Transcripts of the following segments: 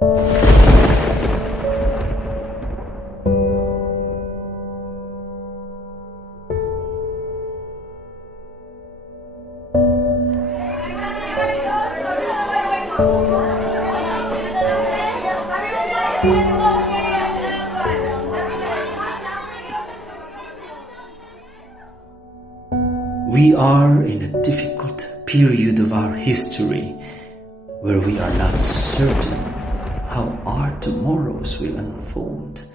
We are in a difficult period of our history where we are not certain how our tomorrows will unfold.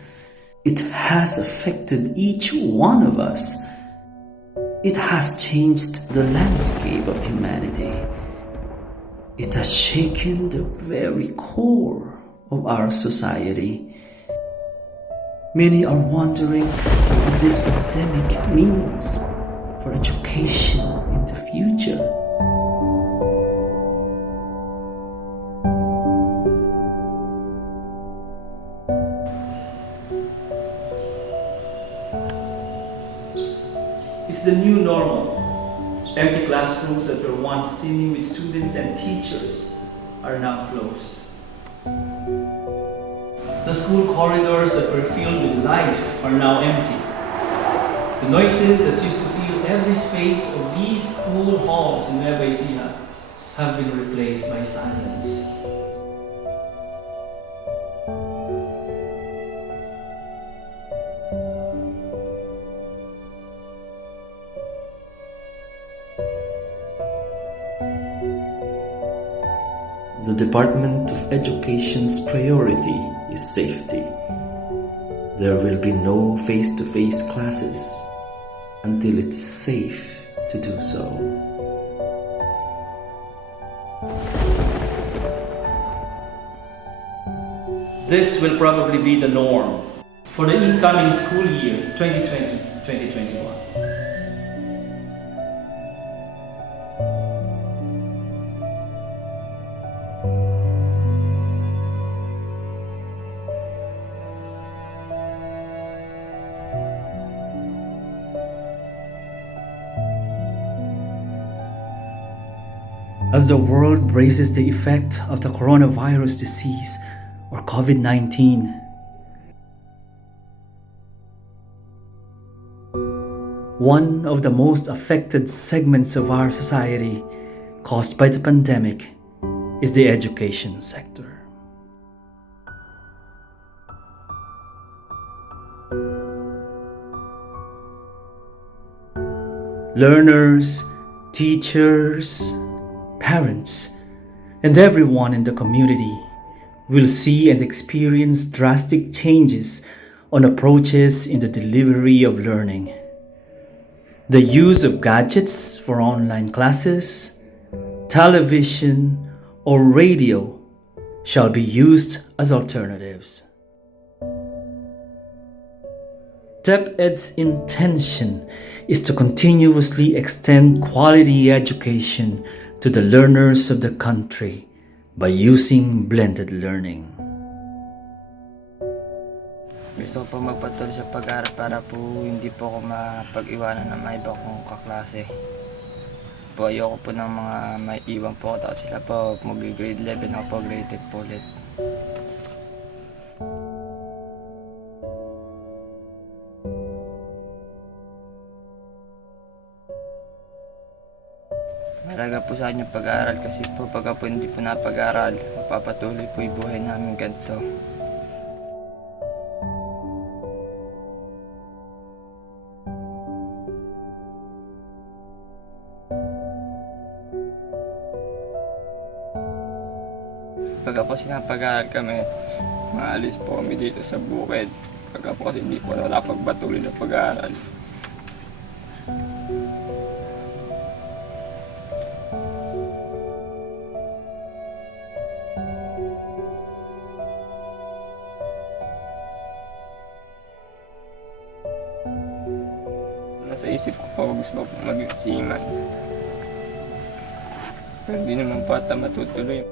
It has affected each one of us. It has changed the landscape of humanity. It has shaken the very core of our society. Many are wondering what this pandemic means for education in the future. It's the new normal. Empty classrooms that were once teeming with students and teachers are now closed. The school corridors that were filled with life are now empty. The noises that used to fill every space of these school halls in Nueva Ecija have been replaced by silence. The Department of Education's priority is safety. There will be no face-to-face classes until it is safe to do so. This will probably be the norm for the incoming school year 2020-2021. As the world braces the effect of the coronavirus disease or COVID-19, one of the most affected segments of our society caused by the pandemic is the education sector. Learners, teachers, parents, and everyone in the community will see and experience drastic changes on approaches in the delivery of learning. The use of gadgets for online classes, television, or radio shall be used as alternatives. DepEd's intention is to continuously extend quality education to the learners of the country by using blended learning. Gusto ko po magpatuloy sa pag-aaral para po hindi po ako mapag-iwanan ng mga iba kong kaklase. Po ayoko po ng mga may iwan po ako, sila po mag-grade 11 ako po, grade 10 po ulit. Malaga po sa akin yung pag-aaral kasi po pagka po hindi po napag-aaral, mapapatuloy po yung buhay namin ganito. Pagka po sinapag-aaral kami, maalis po kami dito sa bukid. Pagka po kasi hindi po napagpatuloy na pag-aaral. Nasa isip ko po gusto ko mag-seaman. Pero hindi naman po ata matutuloy.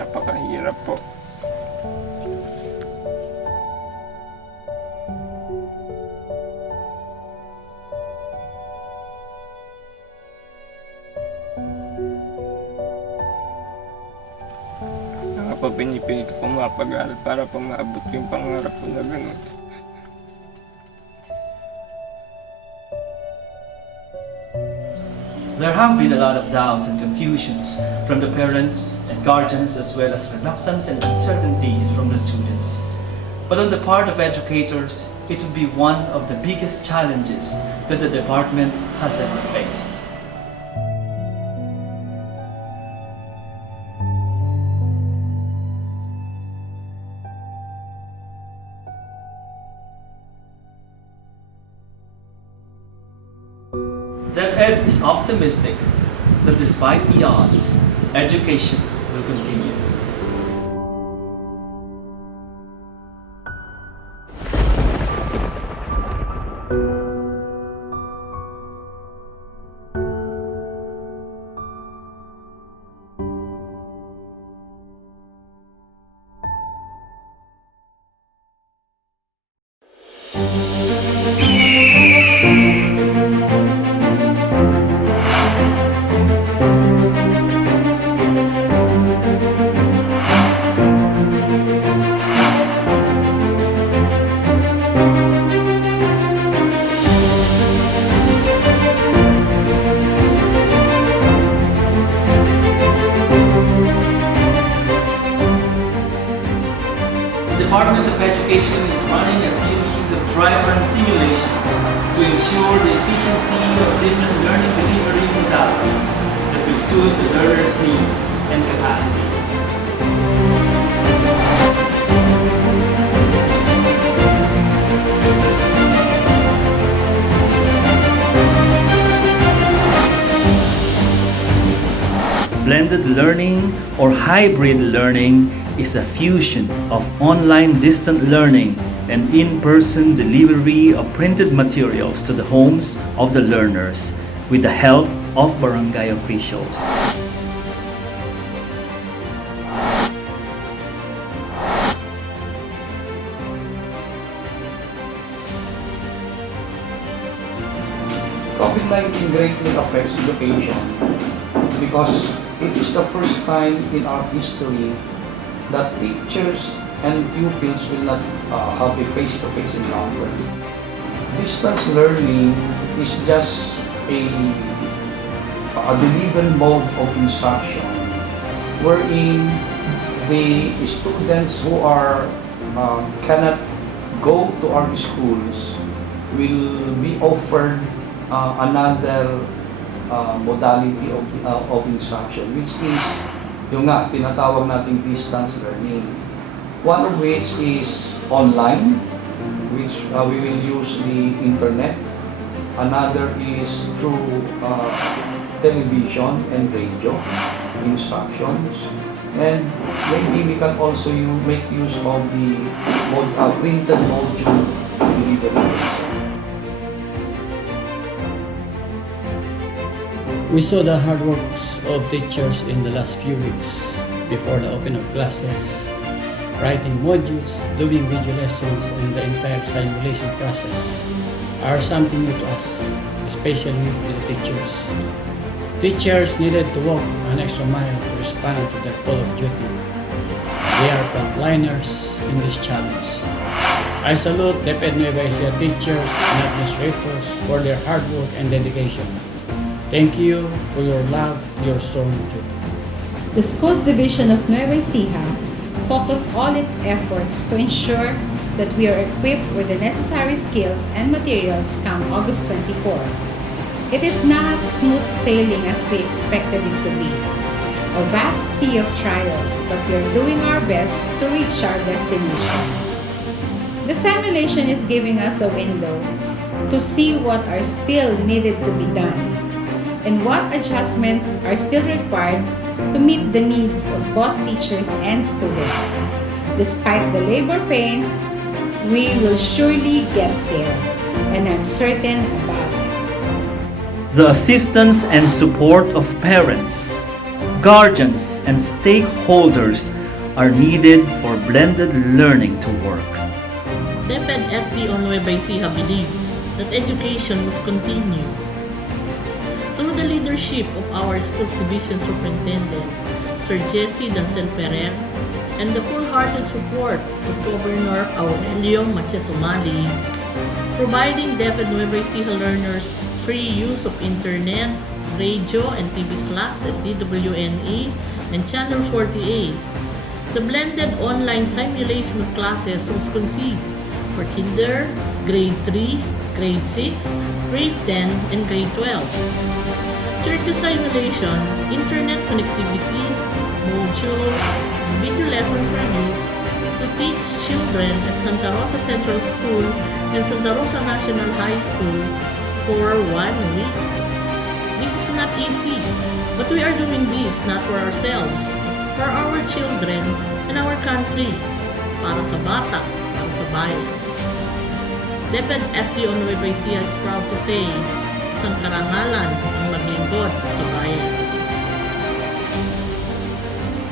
Napakahirap po. po pinipilit ko po mapag-aral para po maabot yung pangarap ko na gano'n. There have been a lot of doubts and confusions from the parents and guardians, as well as reluctance and uncertainties from the students. But on the part of educators, it would be one of the biggest challenges that the department has ever faced. DepEd is optimistic that despite the odds, education will continue. The Department of Education is running a series of dry run simulations to ensure the efficiency of different learning delivery modalities that will suit the learner's needs and capacity. Blended learning or hybrid learning is a fusion of online distant learning and in-person delivery of printed materials to the homes of the learners with the help of barangay officials. COVID-19 greatly affects education because it is the first time in our history that teachers and pupils will not have a face-to-face encounter. Distance learning is just a delivered mode of instruction wherein the students who are cannot go to our schools will be offered another modality of instruction, which is yung nga tinatawag nating distance learning. One of which is online, which we will use the internet. Another is through television and radio instructions. And maybe we can also make use of the printed module delivery. We saw the hard works of teachers in the last few weeks before the open of classes, writing modules, doing video lessons, and the entire simulation process are something new to us, especially to the teachers. Teachers needed to walk an extra mile to respond to their call of duty. They are frontliners in this challenge. I salute DepEd Nueva Ecija teachers and administrators for their hard work and dedication. Thank you for your love, your soul duty. The Schools Division of Nueva Ecija focused all its efforts to ensure that we are equipped with the necessary skills and materials come August 24. It is not smooth sailing as we expected it to be, a vast sea of trials, but we are doing our best to reach our destination. The simulation is giving us a window to see what are still needed to be done and what adjustments are still required to meet the needs of both teachers and students. Despite the labor pains, we will surely get there, and I'm certain about it. The assistance and support of parents, guardians, and stakeholders are needed for blended learning to work. DepEd SDONE Nueva Ecija believes that education must continue. Through the leadership of our Schools Division Superintendent, Sir Jesse Dancel Ferrer, and the full-hearted support of Governor Aurelio Machesumali, providing deaf and Nueva Ecija learners free use of internet, radio, and TV slots at DWNE and Channel 48. The blended online simulation of classes was conceived for Kinder, Grade 3, Grade 6, Grade 10, and Grade 12. During the simulation, internet connectivity, modules, and video lessons were used to teach children at Santa Rosa Central School and Santa Rosa National High School for 1 week. This is not easy, but we are doing this not for ourselves, for our children and our country, para sa bata, para sa bayan. DepEd SDONE Nueva Ecija is proud to say, isang karangalan ang maglingkod sa bayan.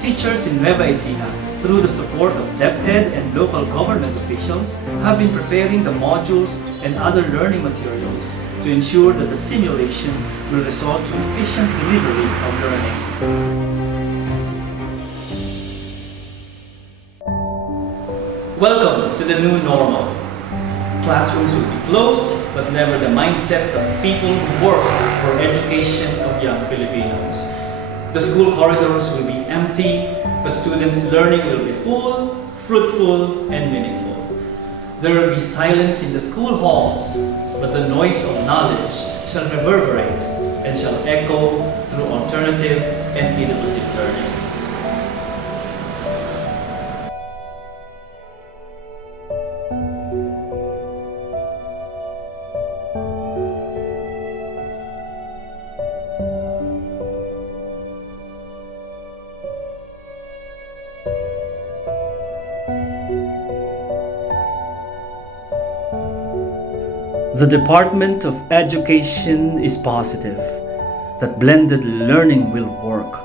Teachers in Nueva Ecija, through the support of DepEd and local government officials, have been preparing the modules and other learning materials to ensure that the simulation will result to efficient delivery of learning. Welcome to the new normal. Classrooms will be closed, but never the mindsets of people who work for education of young Filipinos. The school corridors will be empty, but students' learning will be full, fruitful, and meaningful. There will be silence in the school halls, but the noise of knowledge shall reverberate and shall echo through alternative and innovative learning. The Department of Education is positive that blended learning will work,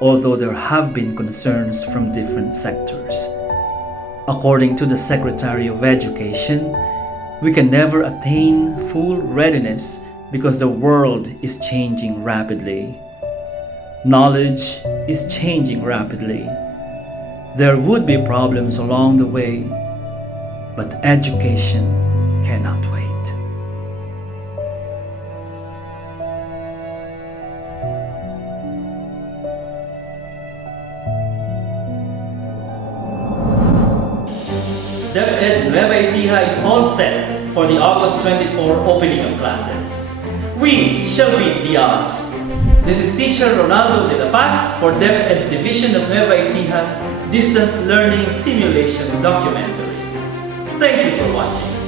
although there have been concerns from different sectors. According to the Secretary of Education, we can never attain full readiness because the world is changing rapidly. Knowledge is changing rapidly. There would be problems along the way, but education cannot wait. DepEd Nueva Ecija is all set for the August 24 opening of classes. We shall beat the odds. This is Teacher Ronaldo de la Paz for DepEd Division of Nueva Ecija's Distance Learning Simulation Documentary. Thank you for watching.